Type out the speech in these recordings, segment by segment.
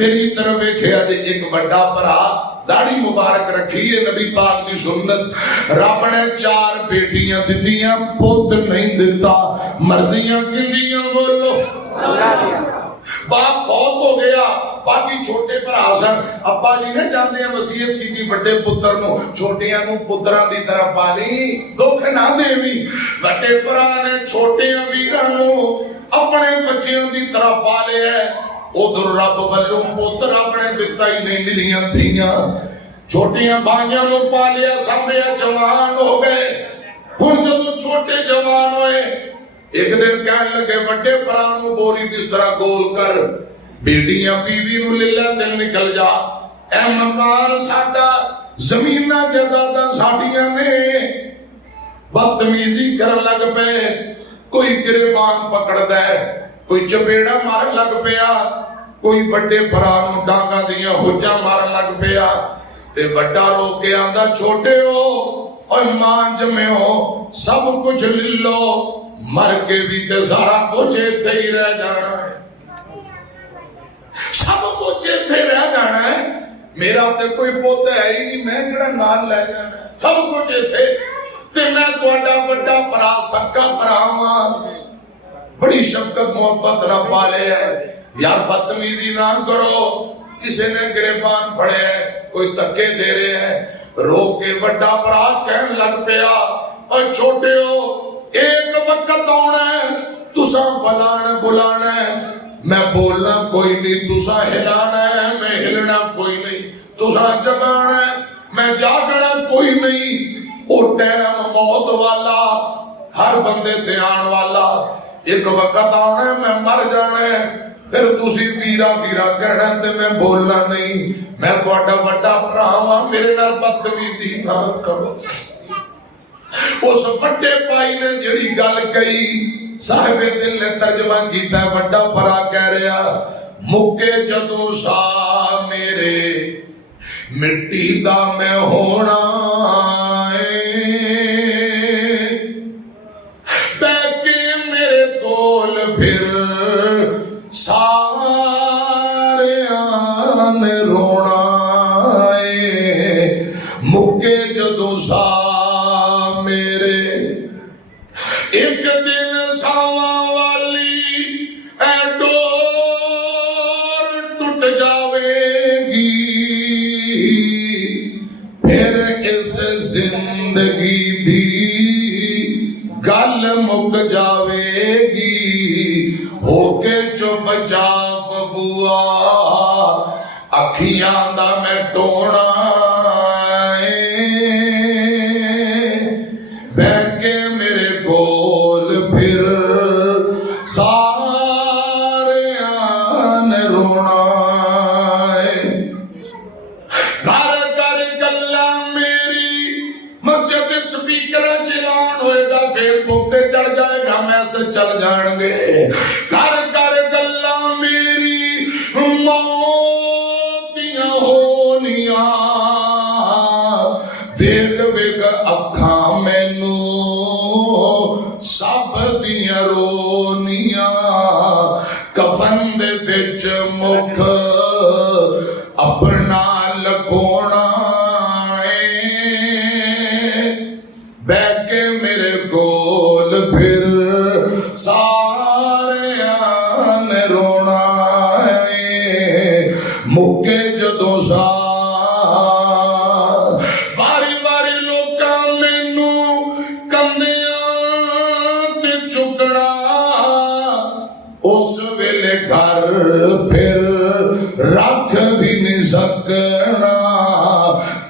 मेरी तरफ वेखिया जे एक बड़ा भरा दाढ़ी मुबारक रखी है नबी पाक की सुन्नत। रब ने 4 बेटियां दित्तियां, पुत नहीं दिता। मर्जियां किंदियां बोलो। बाप फौत हो गया, बाकी छोटे भरा सन। अब्बा जी ने जाते वसीयत की बड़े पुत्र नु छोटियां नु पुत्रां दी तरह पाली, दुख ना देवी। बड़े भरा ने छोटियां वीरां नु अपने बच्चों की तरह पाले है। उधर रब वालों पुत्र अपने दिता ही नहीं, मिलियां थियां। छोटियां भाइयां नु पालिया, संभिया, जवान हो गए। हुण जदों छोटे जवान होए, एक दिन कहन लगे बड़े भरा नु बोरी बिस्तरा गोल कर, बेटियां बीवी नु ले ला, दिन निकल जा। ए मकान साडा, जमीनां जायदादां साडियां ने। बदतमीजी करन लग पे, कोई गिरबान पकड़दा है, कोई चपेड़ा मारन लग पिया, कोई बड़े भरा नु डांगा दियां हुज्जां मारन लग पिया। ते बड़ा रो के आंदा छोटे हो और मां जमे हो, सब कुछ ले लो, मर के भी ते सारा कुछ इत्थे ही रह जाना है। सब कुछ इत्थे रह जाना है। मेरा ते कोई पुत है ही नहीं, मैं किहड़ा नाल ले जाना है। सब कुछ इत्थे ते मैं तुहाडा बड़ा भरा सक्का भरा वां। बड़ी शफकत मोहब्बत ना पाले है। यार बदतमीजी ना करो। किसी ने गिरबान फड़े है, कोई धक्के दे रहे हैं। रो के बड़ा भरा कहन लग पिया, और छोटे हो एक वक्त आना है, तुसा बुलाना बुलाना है। मैं बोलना कोई नहीं, तुसा हिलाना है। मैं हिलना कोई नहीं, तुसा जगाना है। मैं जागना कोई नहीं। वो टाइम मौत वाला, हर बंदे ते आने वाला। एक वक्त आना है, मैं मर जाना है। फिर तुसी वीरा वीरा कहना ते मैं बोलना नहीं। मैं तुहाडा बड़ा भरा वां, मेरे नाल बदतमीजी ना करो। उस बड़े भाई ने जिहड़ी गल कही, साहिबे दिल ने तर्जमा कीता। बड़ा भरा कह रहा, मुके जदों सा मेरे मिट्टी दा मैं होना फिर सारे ने रोना है। मुके जदों सा मेरे, एक दिन सावा वाली ए डोर टूट जावेगी। फिर इस जिंदगी दी गल मुक जावेगी। होके चुप चाप बुआ, अखियां दा मैं टोना बैठ के मेरे कोल। फिर सारे ने रोना। घर घर गल्ला मेरी मस्जिद स्पीकर चलान होएगा, फेसबुक पे चढ़ जाएगा, मैसेज चल जाएंगे। घर घर गल्ला मेरी मौतियां होनियां। वेग वेग अखां मैनू सब दियां रोनियां। कफन दे विच मुख अपना लकोना बैठ के मेरे कोल। फिर सारे ने रोना है। मुके जदों सा बारी बारी लोकां मैनू कंधियां ते चुकना। उस वेले घर फिर रख भी नहीं सकना।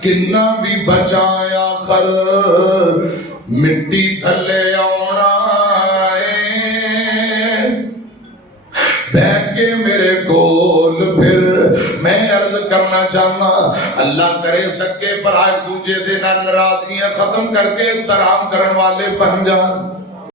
किन्ना भी बचाया खर मिट्टी थले आना है। बैठ के मेरे कोल फिर मैं अर्ज करना चाहना, अल्लाह करे सके पर आज दूजे दिन नाराजगियां खत्म करके तराम करने वाले बन जान।